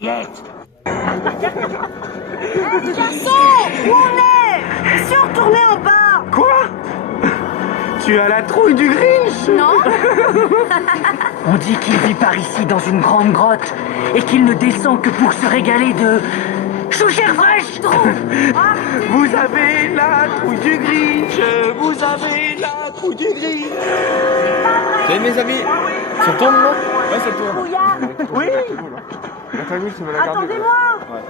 Yes. Garçon, où on est? Si on retournait en bas? Quoi? Tu as la trouille du Grinch? Non. On dit qu'il vit par ici dans une grande grotte et qu'il ne descend que pour se régaler de chouchères fraîches. Vous avez la trouille du Grinch. Vous avez la trouille du Grinch. Salut mes amis. Ça tourne là? Ouais, ça tourne. Brouillard. Oui. La famille, tu me la garder. Attendez-moi. Ouais.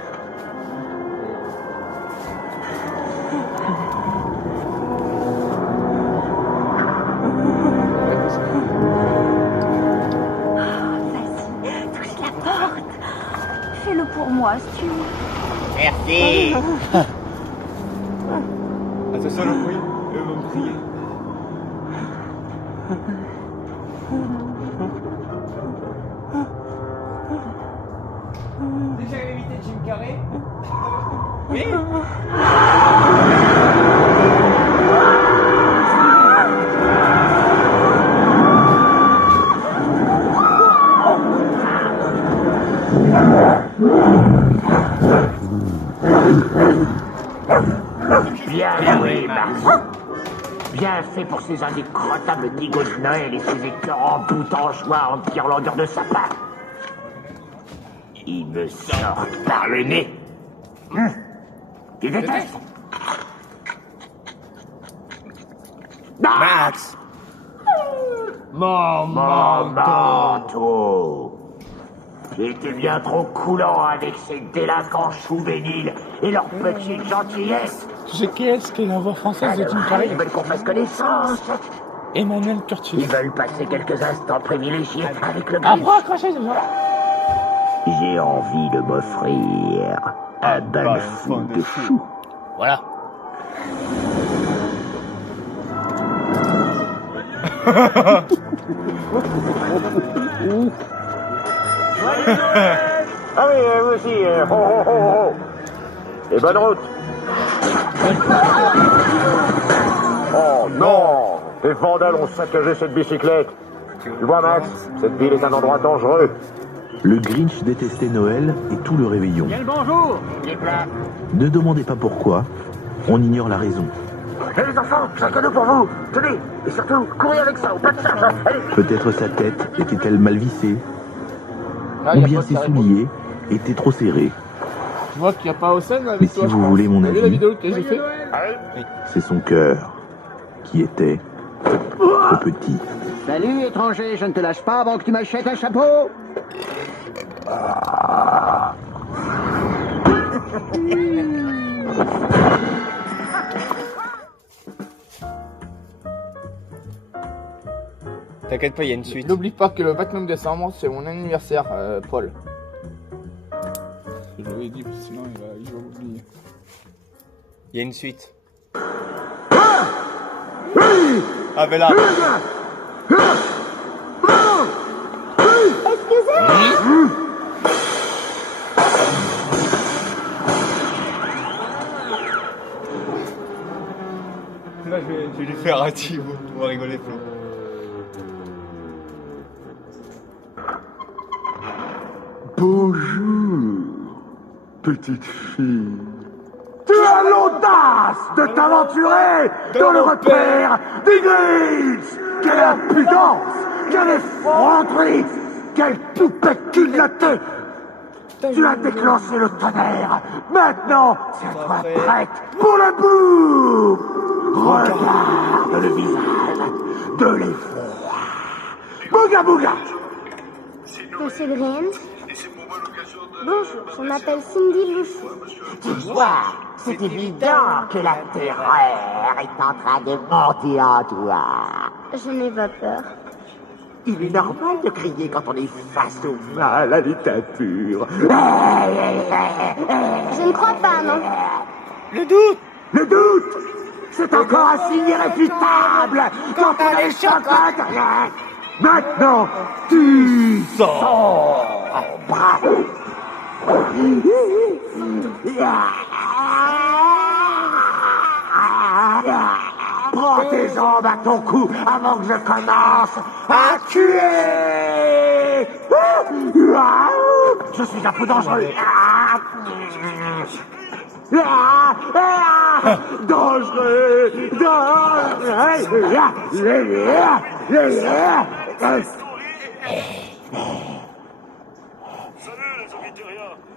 Vas-y, touche la porte. Fais-le pour moi, si tu veux. Merci. Attention le bruit, eux vont me crier. Déjà évité Jim Carrey? Oui. Bien joué, Max. Bien fait pour ces indécrottables nigauds de Noël et ces écœurants boutons joie en guirlandure de sapin. Ils me sortent par le nez. Tu détestes? Max. Mon manteau. J'étais bien trop coulant avec ces délinquants juvéniles et leur petite gentillesse. Tu sais qui est-ce qui est la voix française de Jim Carrey? Ils veulent qu'on fasse connaissance. Emmanuel Curtis. Ils veulent passer quelques instants privilégiés avec le Ah, Grinch. pourquoi accrocher déjà? J'ai envie de m'offrir un bal fou de chou. Voilà. Ah oui, vous aussi. Ho, ho, ho, ho. Et bonne route. Oh non! Les vandales ont saccagé cette bicyclette. Tu vois, Max, cette ville est un endroit dangereux. Le Grinch détestait Noël et tout le réveillon. Bien le bonjour, les plats. Ne demandez pas pourquoi, on ignore la raison. Et les enfants, j'ai un cadeau pour vous. Tenez, et surtout, courez avec ça, ou pas de charge. Allez. Peut-être sa tête était-elle mal vissée, Là, ou y a bien pas de ses carré. souliers étaient trop serrés. Tu vois qu'il n'y a pas au scène avec Mais toi, si je vous pense. voulez mon T'as vu la avis, vidéo que j'ai fait? c'est son cœur qui était trop petit. Salut, étranger, je ne te lâche pas avant que tu m'achètes un chapeau. T'inquiète pas, il y a une suite. N'oublie pas que le 29 décembre, c'est mon anniversaire, Paul. Je l'avais dit, parce que sinon il va oublier. Il y a une suite. Ah ben là. Là, je vais lui faire un petit mot. On va rigoler, Flo. Bonjour, petite fille. Tu as l'audace de t'aventurer dans le repère des Grinch. Quelle impudence, quelle effronterie, quelle toupette culottée. Tu as déclenché le tonnerre. Maintenant, c'est à toi prête pour le boum. Regarde le visage de l'effroi. Bouga bouga. Monsieur le Grinch. Bonjour, je m'appelle Cindy Louchou. Tu vois, c'est évident que la terreur est en train de monter en toi. Je n'ai pas peur. Il est normal de crier quand on est face au mal, à la dictature. Je ne crois pas, non. Le doute, c'est encore un signe irréfutable quand on est choqué. Maintenant, tu sombres. Prends tes jambes à ton cou avant que je commence à tuer. Je suis un peu dangereux. Dangereux.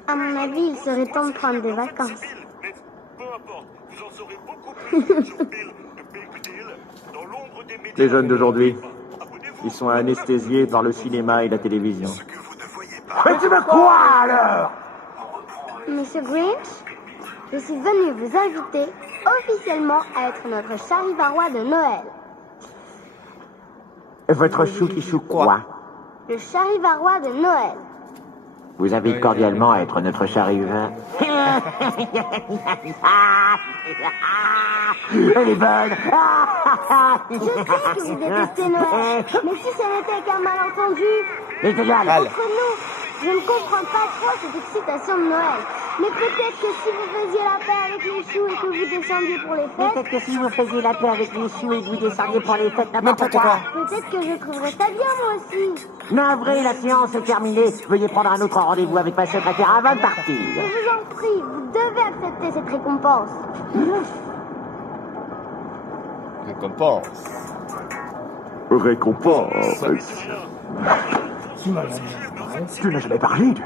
À mon avis, il serait temps de prendre des vacances. Les jeunes d'aujourd'hui, ils sont anesthésiés par le cinéma et la télévision. Mais tu veux quoi alors? Monsieur Grinch, je suis venue vous inviter officiellement à être notre charivarois de Noël. Votre chou qui chou quoi? Le charivarois de Noël. Vous invite cordialement à être notre charivain. Elle est bonne. Je sais que vous détestez Noël, mais si ce n'était qu'un malentendu, C'est égal. entre nous, je ne comprends pas trop cette excitation de Noël. Mais peut-être que si vous faisiez la paix avec les choux et que vous descendiez pour les fêtes, Peut-être que si vous faisiez la paix avec les choux et que vous descendiez pour les fêtes, n'importe quoi. peut-être que je trouverais ça bien moi aussi. Navré, la séance est terminée. Veuillez prendre un autre rendez-vous avec ma secrétaire avant de partir. Je vous en prie, vous devez accepter cette récompense. Récompense. Récompense. Tu n'as jamais parlé de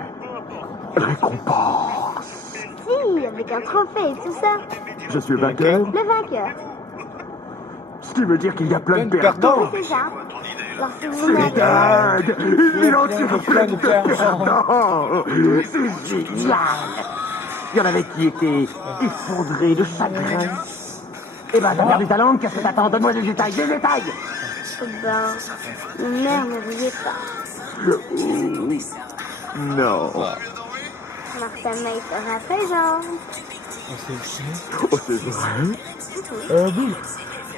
récompense. Si, avec un trophée et tout ça. Je suis vainqueur. Le vainqueur. Ce qui veut dire qu'il y a plein de perdants. C'est ça. Lorsque vous C'est m'avez... dingue. Il en tire plein de perdants. perdants. C'est génial. Il y en avait qui étaient effondrés de chagrin. Eh ben, t'as perdu ta langue, qu'est-ce que t'attends? Donne-moi des détails, des détails. Ben, mère ne riait pas. Non. Martha May sera présente. Oh, c'est vrai.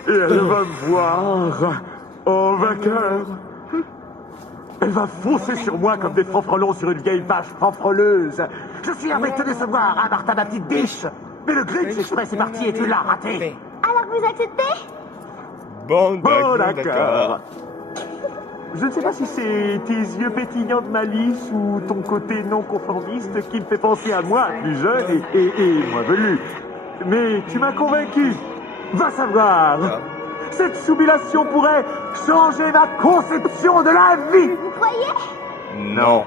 Et elle va me voir en vainqueur. Elle va foncer sur moi comme des fanfrelons sur une vieille vache fanfreleuse. Je suis armé de te décevoir, hein, Martha, ma petite biche. Mais le Grinch Express est parti et tu l'as raté. Alors vous acceptez? Bon, Bon, d'accord. Je ne sais pas si c'est tes yeux pétillants de malice ou ton côté non conformiste qui me fait penser à moi, plus jeune et moins velu. Mais tu m'as convaincu. Va savoir. Cette soubilation pourrait changer ma conception de la vie. Vous croyez? Non.